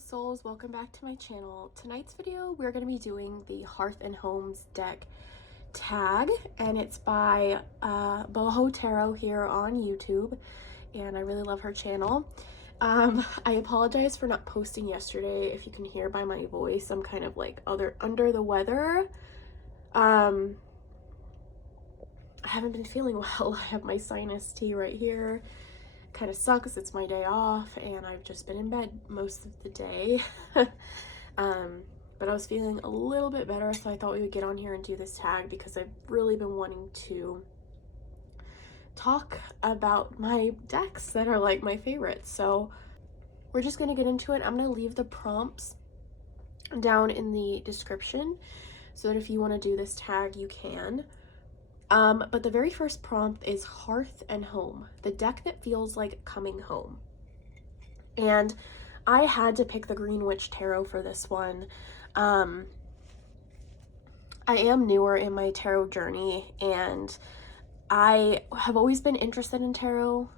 souls, welcome back to my channel. Tonight's video we're going to be doing the Hearth and Homes deck tag, and it's by Boho Tarot here on YouTube, and I really love her channel. I apologize for not posting yesterday. If you can hear by my voice, I'm kind of like under the weather. I haven't been feeling well. I have my sinus tea right here. Kind of sucks, it's my day off and I've just been in bed most of the day. But I was feeling a little bit better, so I thought we would get on here and do this tag because I've really been wanting to talk about my decks that are like my favorites. So we're just gonna get into it. I'm gonna leave the prompts down in the description so that if you want to do this tag you can. But the very first prompt is Hearth and Home, the deck that feels like coming home. And I had to pick the Green Witch Tarot for this one. I am newer in my tarot journey and I have always been interested in tarot,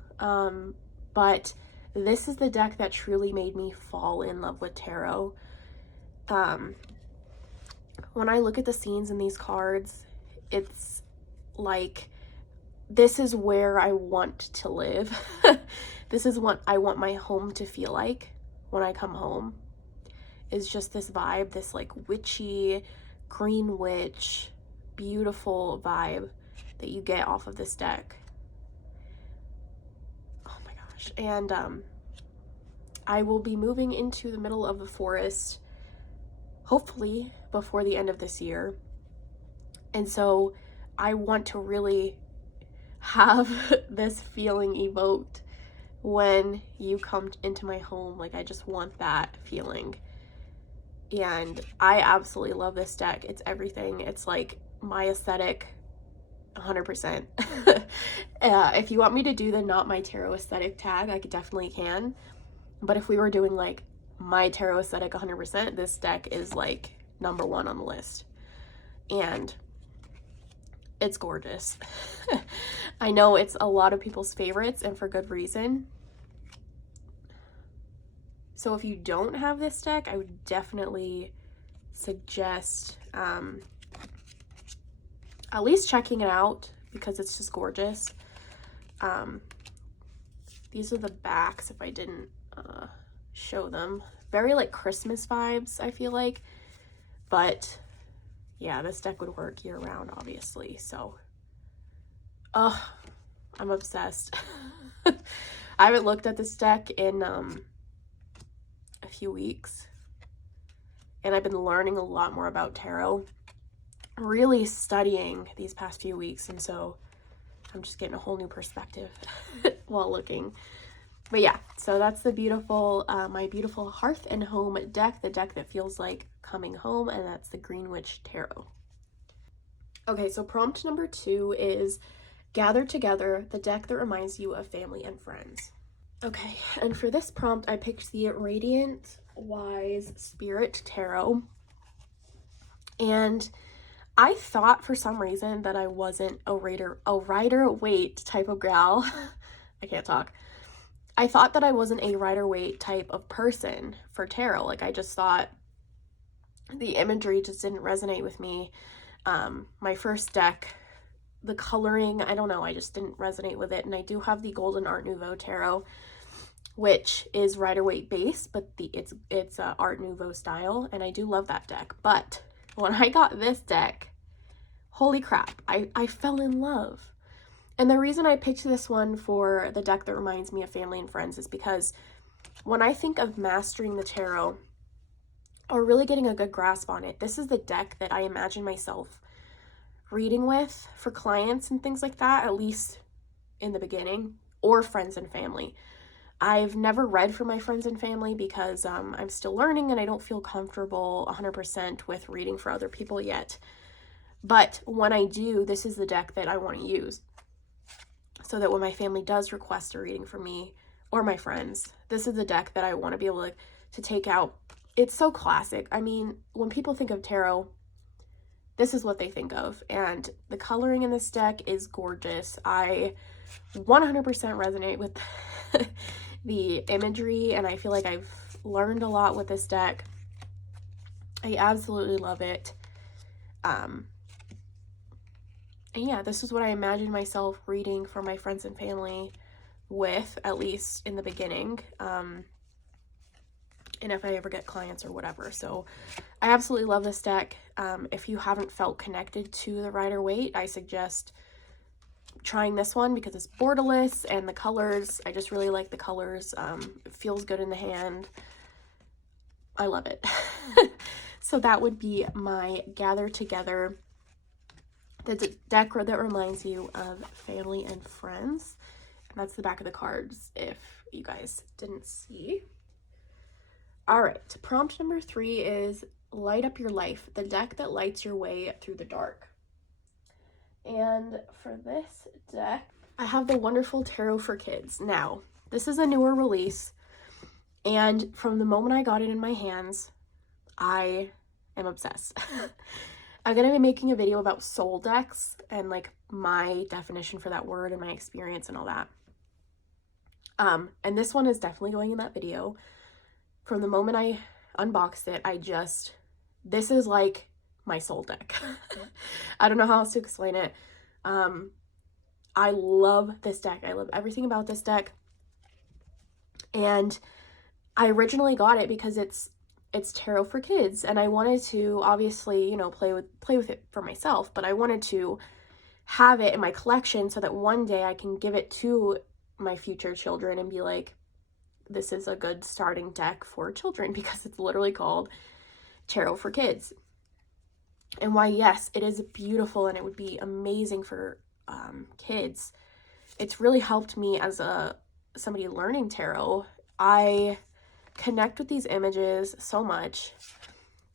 but this is the deck that truly made me fall in love with tarot. When I look at the scenes in these cards, it's like, this is where I want to live. This is what I want my home to feel like when I come home. Is just this vibe, this like witchy, green witch, beautiful vibe that you get off of this deck. Oh my gosh. And I will be moving into the middle of the forest, hopefully before the end of this year. And so I want to really have this feeling evoked when you come into my home. Like, I just want that feeling. And I absolutely love this deck. It's everything. It's like my aesthetic 100%. If you want me to do the Not My Tarot aesthetic tag, I definitely can. But if we were doing like my tarot aesthetic 100%, this deck is like #1 on the list. And it's gorgeous. I know it's a lot of people's favorites, and for good reason. So if you don't have this deck, I would definitely suggest at least checking it out because it's just gorgeous. These are the backs if I didn't show them. Very like Christmas vibes, I feel like. But yeah, this deck would work year round, obviously. So, I'm obsessed. I haven't looked at this deck in a few weeks, and I've been learning a lot more about tarot, really studying these past few weeks, and so I'm just getting a whole new perspective while looking. But yeah, so that's the beautiful, my beautiful Hearth and Home deck, the deck that feels like coming home, and that's the Green Witch Tarot. Okay, so prompt number 2 is Gather Together, the deck that reminds you of family and friends. Okay, and for this prompt, I picked the Radiant Wise Spirit Tarot. And I thought for some reason that I wasn't a Rider-Waite type of gal. I can't talk. I thought that I wasn't a Rider-Waite type of person for tarot. Like, I just thought the imagery just didn't resonate with me. My first deck, the coloring, I don't know, I just didn't resonate with it. And I do have the Golden Art Nouveau Tarot, which is Rider-Waite based, but it's Art Nouveau style, and I do love that deck. But when I got this deck, holy crap, I fell in love. And the reason I picked this one for the deck that reminds me of family and friends is because when I think of mastering the tarot or really getting a good grasp on it, this is the deck that I imagine myself reading with for clients and things like that, at least in the beginning, or friends and family. I've never read for my friends and family because I'm still learning and I don't feel comfortable 100% with reading for other people yet. But when I do, this is the deck that I want to use, so that when my family does request a reading from me or my friends, this is the deck that I want to be able to take out. It's so classic. I mean, when people think of tarot, this is what they think of. And the coloring in this deck is gorgeous. I 100% resonate with the imagery, and I feel like I've learned a lot with this deck. I absolutely love it. And yeah, this is what I imagined myself reading for my friends and family with, at least in the beginning. And if I ever get clients or whatever. So I absolutely love this deck. If you haven't felt connected to the Rider-Waite, I suggest trying this one because it's borderless and the colors, I just really like the colors. It feels good in the hand. I love it. So that would be my Gather Together, the deck that reminds you of family and friends. And that's the back of the cards if you guys didn't see. All right, prompt number 3 is Light Up Your Life, the deck that lights your way through the dark. And for this deck, I have the wonderful Tarot for Kids. Now, this is a newer release, and from the moment I got it in my hands, I am obsessed. I'm going to be making a video about soul decks and like my definition for that word and my experience and all that. And this one is definitely going in that video. From the moment I unboxed it, this is like my soul deck. I don't know how else to explain it. I love this deck. I love everything about this deck. And I originally got it because it's Tarot for Kids, and I wanted to obviously, you know, play with it for myself, but I wanted to have it in my collection so that one day I can give it to my future children and be like, this is a good starting deck for children, because it's literally called Tarot for Kids. And why, yes, it is beautiful and it would be amazing for kids. It's really helped me as somebody learning tarot. I connect with these images so much.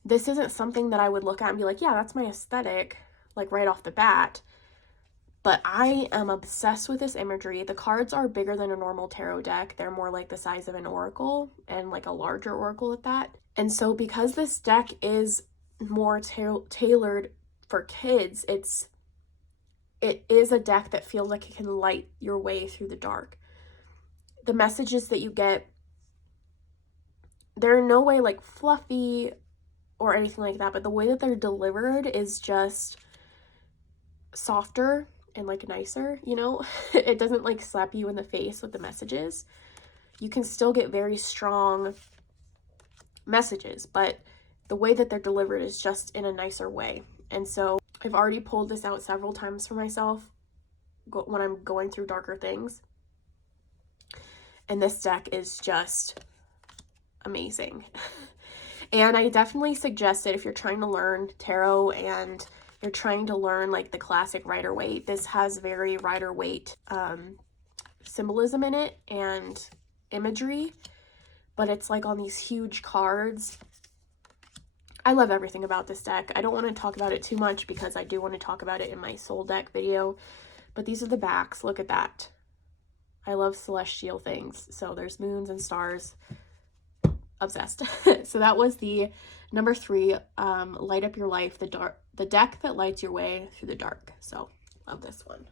This isn't something that I would look at and be like, yeah, that's my aesthetic, like right off the bat. But I am obsessed with this imagery. The cards are bigger than a normal tarot deck. They're more like the size of an oracle, and like a larger oracle at that. And so because this deck is more tailored for kids, it is a deck that feels like it can light your way through the dark. The messages that you get, they're in no way like fluffy or anything like that, but the way that they're delivered is just softer and like nicer, you know? It doesn't like slap you in the face with the messages. You can still get very strong messages, but the way that they're delivered is just in a nicer way. And so I've already pulled this out several times for myself when I'm going through darker things. And this deck is just amazing. And I definitely suggest it if you're trying to learn tarot and you're trying to learn like the classic Rider-Waite. This has very Rider-Waite symbolism in it and imagery, but it's like on these huge cards. I love everything about this deck. I don't want to talk about it too much because I do want to talk about it in my soul deck video, but these are the backs. Look at that. I love celestial things. So there's moons and stars. Obsessed. So that was the number 3, Light Up Your Life, the deck that lights your way through the dark. So love this one.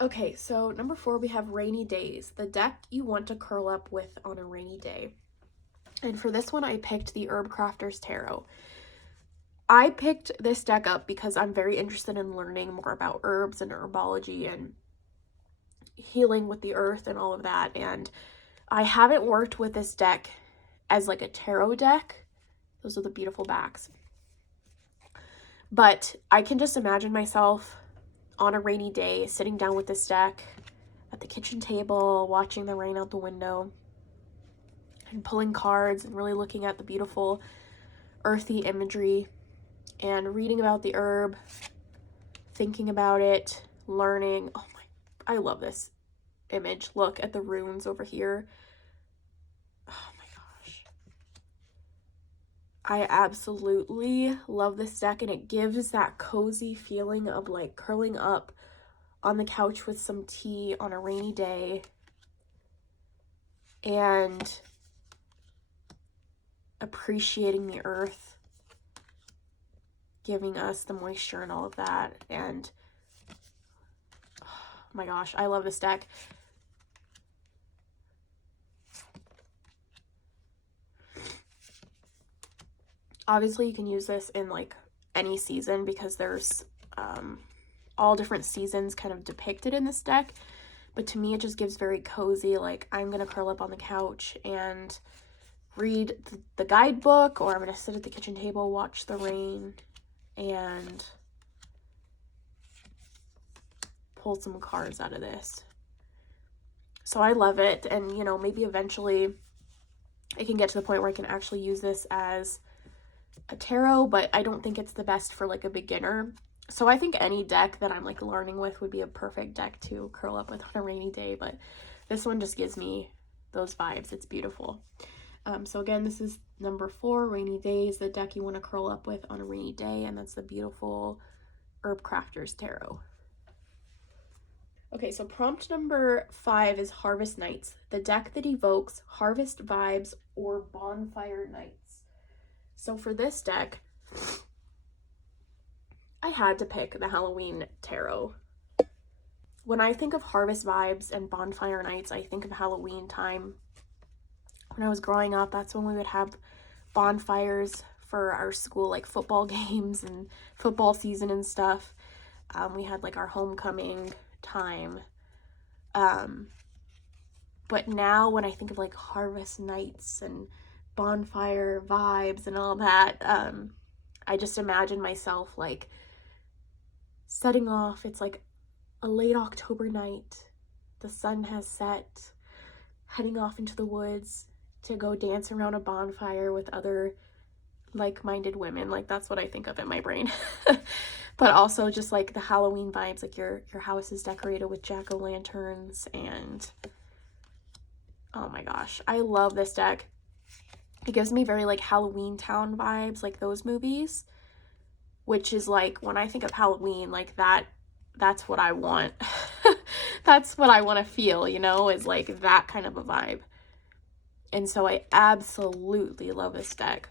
Okay, so number 4, we have Rainy Days, the deck you want to curl up with on a rainy day. And for this one, I picked the Herbcrafters Tarot. I picked this deck up because I'm very interested in learning more about herbs and herbology and healing with the earth and all of that. And I haven't worked with this deck as like a tarot deck. Those are the beautiful backs. But I can just imagine myself on a rainy day sitting down with this deck at the kitchen table, watching the rain out the window and pulling cards and really looking at the beautiful earthy imagery and reading about the herb, thinking about it, learning. Oh my, I love this image. Look at the runes over here. Oh my gosh. I absolutely love this deck, and it gives that cozy feeling of like curling up on the couch with some tea on a rainy day and appreciating the earth, giving us the moisture and all of that. And oh my gosh, I love this deck. Obviously, you can use this in like any season because there's all different seasons kind of depicted in this deck. But to me, it just gives very cozy, like I'm going to curl up on the couch and read the guidebook, or I'm going to sit at the kitchen table, watch the rain, and pull some cards out of this. So I love it. And, you know, maybe eventually it can get to the point where I can actually use this as a tarot, but I don't think it's the best for like a beginner. So I think any deck that I'm like learning with would be a perfect deck to curl up with on a rainy day, but this one just gives me those vibes. It's beautiful. So again, this is number 4, Rainy Days, the deck you want to curl up with on a rainy day, and that's the beautiful Herbcrafters Tarot. Okay, so prompt number 5 is Harvest Nights, the deck that evokes harvest vibes or bonfire nights. So for this deck, I had to pick the Halloween Tarot. When I think of harvest vibes and bonfire nights, I think of Halloween time. When I was growing up, that's when we would have bonfires for our school, like football games and football season and stuff. We had like our homecoming time. But now when I think of like harvest nights and bonfire vibes and all that, I just imagine myself like setting off. It's like a late October night, the sun has set, heading off into the woods to go dance around a bonfire with other like-minded women. Like that's what I think of in my brain. But also just like the Halloween vibes, like your house is decorated with jack-o'-lanterns, and oh my gosh, I love this deck. It gives me very like Halloween Town vibes, like those movies, which is like when I think of Halloween, like that's what I want. That's what I want to feel, you know, is like that kind of a vibe. And so I absolutely love this deck.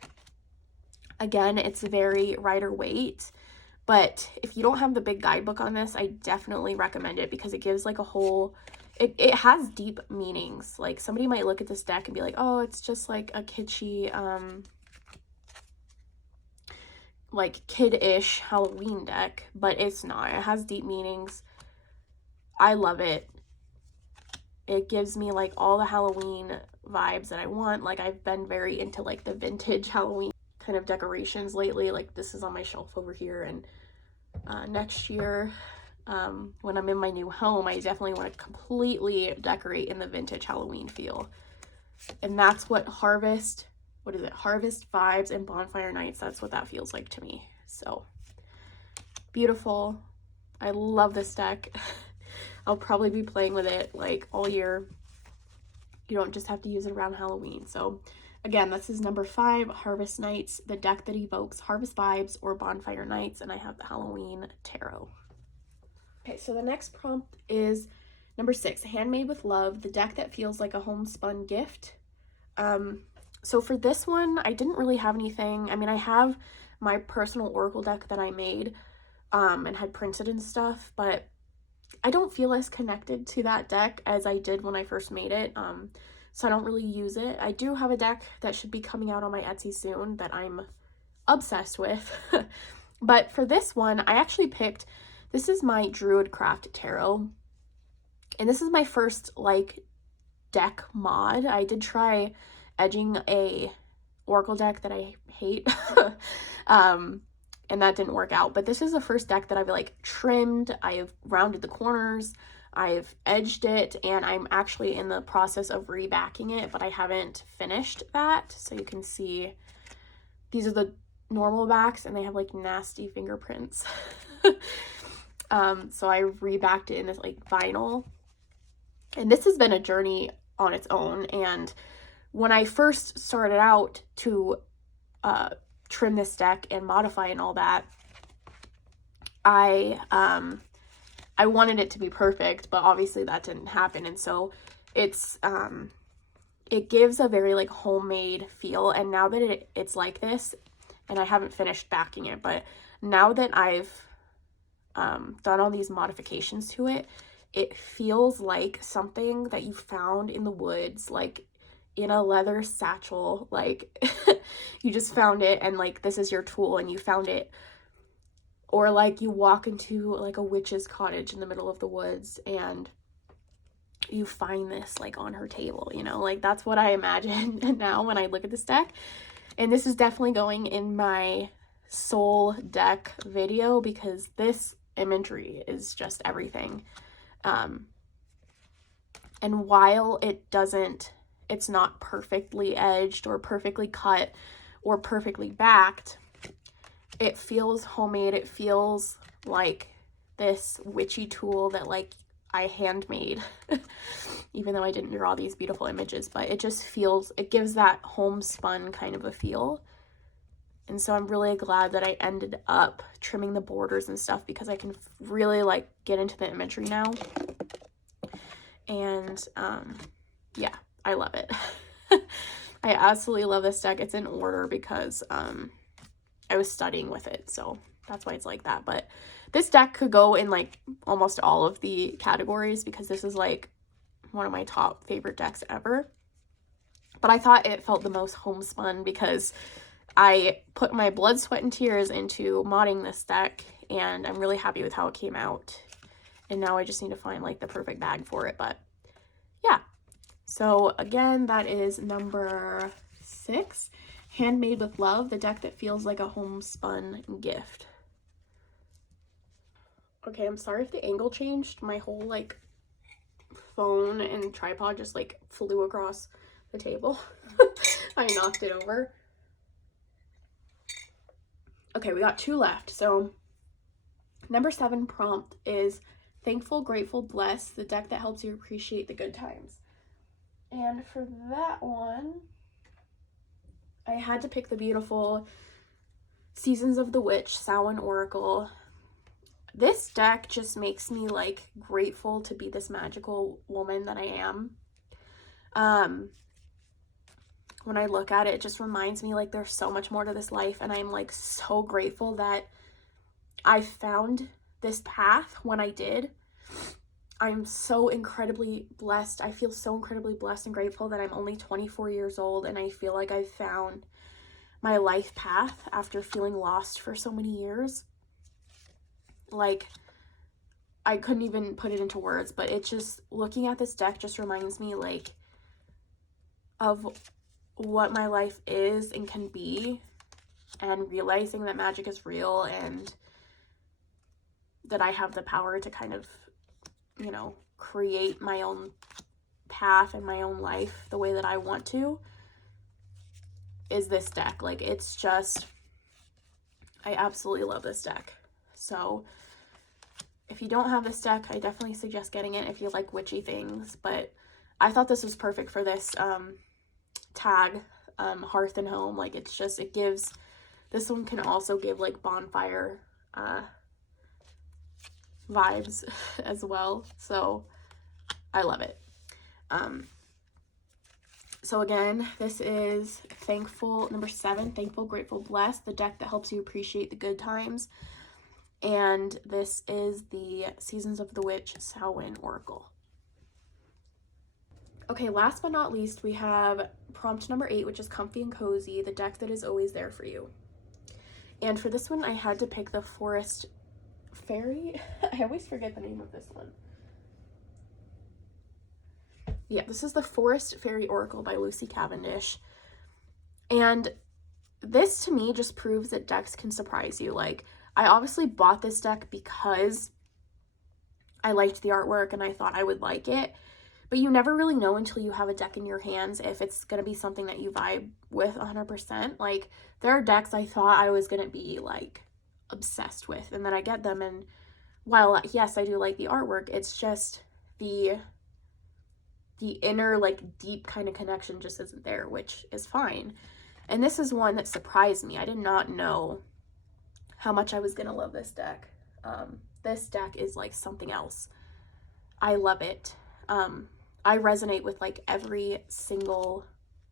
Again, it's very Rider Waite, but if you don't have the big guidebook on this, I definitely recommend it because it gives like a whole, it has deep meanings. Like somebody might look at this deck and be like, oh, it's just like a kitschy, like kid-ish Halloween deck, but it's not. It has deep meanings. I love it. It gives me like all the Halloween vibes that I want. Like I've been very into like the vintage Halloween kind of decorations lately. Like this is on my shelf over here, and next year when I'm in my new home, I definitely want to completely decorate in the vintage Halloween feel. And that's what harvest vibes and bonfire nights, that's what that feels like to me. So beautiful. I love this deck. I'll probably be playing with it like all year. You don't just have to use it around Halloween. So again, this is number 5, Harvest Nights, the deck that evokes harvest vibes or bonfire nights, and I have the Halloween Tarot. Okay, so the next prompt is number 6, Handmade with Love, the deck that feels like a homespun gift. So for this one, I didn't really have anything. I mean, I have my personal oracle deck that I made and had printed and stuff, but I don't feel as connected to that deck as I did when I first made it. So I don't really use it. I do have a deck that should be coming out on my Etsy soon that I'm obsessed with. But for this one, I actually picked, this is my Druidcraft Tarot. And this is my first like deck mod. I did try edging a oracle deck that I hate. And that didn't work out. But this is the first deck that I've like trimmed. I've rounded the corners. I've edged it, and I'm actually in the process of rebacking it, but I haven't finished that. So you can see these are the normal backs, and they have like nasty fingerprints. So I rebacked it in this like vinyl, and this has been a journey on its own. And when I first started out to trim this deck and modify and all that, I wanted it to be perfect, but obviously that didn't happen. And so it's it gives a very like homemade feel. And now that it's like this, and I haven't finished backing it, but now that I've done all these modifications to it, it feels like something that you found in the woods, like in a leather satchel, like you just found it and like this is your tool and you found it. Or like you walk into like a witch's cottage in the middle of the woods and you find this like on her table, you know, like that's what I imagine now when I look at this deck. And this is definitely going in my soul deck video because this imagery is just everything. And while it's not perfectly edged or perfectly cut or perfectly backed, it feels homemade. It feels like this witchy tool that like I handmade, even though I didn't draw these beautiful images, but it just feels, it gives that homespun kind of a feel. And so I'm really glad that I ended up trimming the borders and stuff because I can really like get into the imagery now. And yeah, I love it. I absolutely love this deck. It's in order because I was studying with it, so that's why it's like that. But this deck could go in like almost all of the categories because this is like one of my top favorite decks ever. But I thought it felt the most homespun because I put my blood, sweat, and tears into modding this deck, and I'm really happy with how it came out. And now I just need to find like the perfect bag for it. But yeah, so again, that is number 6, Handmade with Love, the deck that feels like a homespun gift. Okay, I'm sorry if the angle changed. My whole like phone and tripod just like flew across the table. I knocked it over. Okay, we got 2 left. So number 7 prompt is Thankful, Grateful, Blessed, the deck that helps you appreciate the good times. And for that one, I had to pick the beautiful Seasons of the Witch, Samhain Oracle. This deck just makes me like grateful to be this magical woman that I am. When I look at it, it just reminds me like there's so much more to this life, and I'm like so grateful that I found this path when I did. I'm so incredibly blessed. I feel so incredibly blessed and grateful that I'm only 24 years old and I feel like I've found my life path after feeling lost for so many years. Like, I couldn't even put it into words, but it just, looking at this deck just reminds me like of what my life is and can be, and realizing that magic is real and that I have the power to kind of, you know, create my own path and my own life the way that I want to, is this deck. Like, it's just, I absolutely love this deck. So if you don't have this deck, I definitely suggest getting it if you like witchy things. But I thought this was perfect for this tag, Hearth and Home. Like, it's just, it gives, this one can also give like bonfire vibes as well. So I love it. So again, this is Thankful, number 7, Thankful, Grateful, Blessed, the deck that helps you appreciate the good times. And this is the Seasons of the Witch, Samhain Oracle. Okay, last but not least, we have prompt number 8, which is Comfy and Cozy, the deck that is always there for you. And for this one, I had to pick the Forest Faery. I always forget the name of this one. Yeah, this is the Forest Faery Oracle by Lucy Cavendish. And this to me just proves that decks can surprise you. Like, I obviously bought this deck because I liked the artwork and I thought I would like it. But you never really know until you have a deck in your hands if it's going to be something that you vibe with 100%. Like, there are decks I thought I was going to be, like, obsessed with. And then I get them, and while, yes, I do like the artwork, it's just the inner, like, deep kind of connection just isn't there, which is fine. And this is one that surprised me. I did not know how much I was going to love this deck. This deck is, like, something else. I love it. I resonate with like every single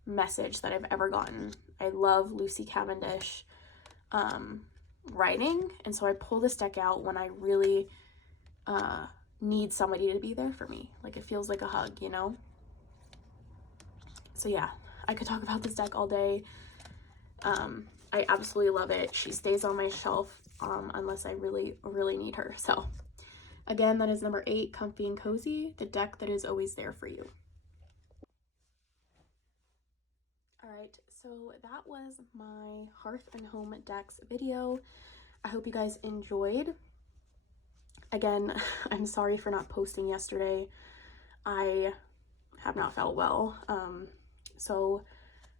message that I've ever gotten. I love Lucy Cavendish writing, and so I pull this deck out when I really need somebody to be there for me. Like, it feels like a hug, you know? So yeah, I could talk about this deck all day. I absolutely love it. She stays on my shelf unless I really, really need her. So again, that is number 8, Comfy and Cozy, the deck that is always there for you. Alright, so that was my Hearth and Home decks video. I hope you guys enjoyed. Again, I'm sorry for not posting yesterday. I have not felt well. So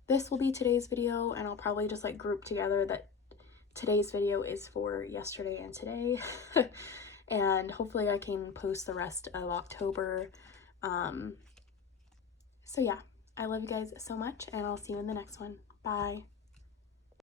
this will be today's video, and I'll probably just like group together that today's video is for yesterday and today. And hopefully I can post the rest of October. So yeah, I love you guys so much, and I'll see you in the next one. Bye.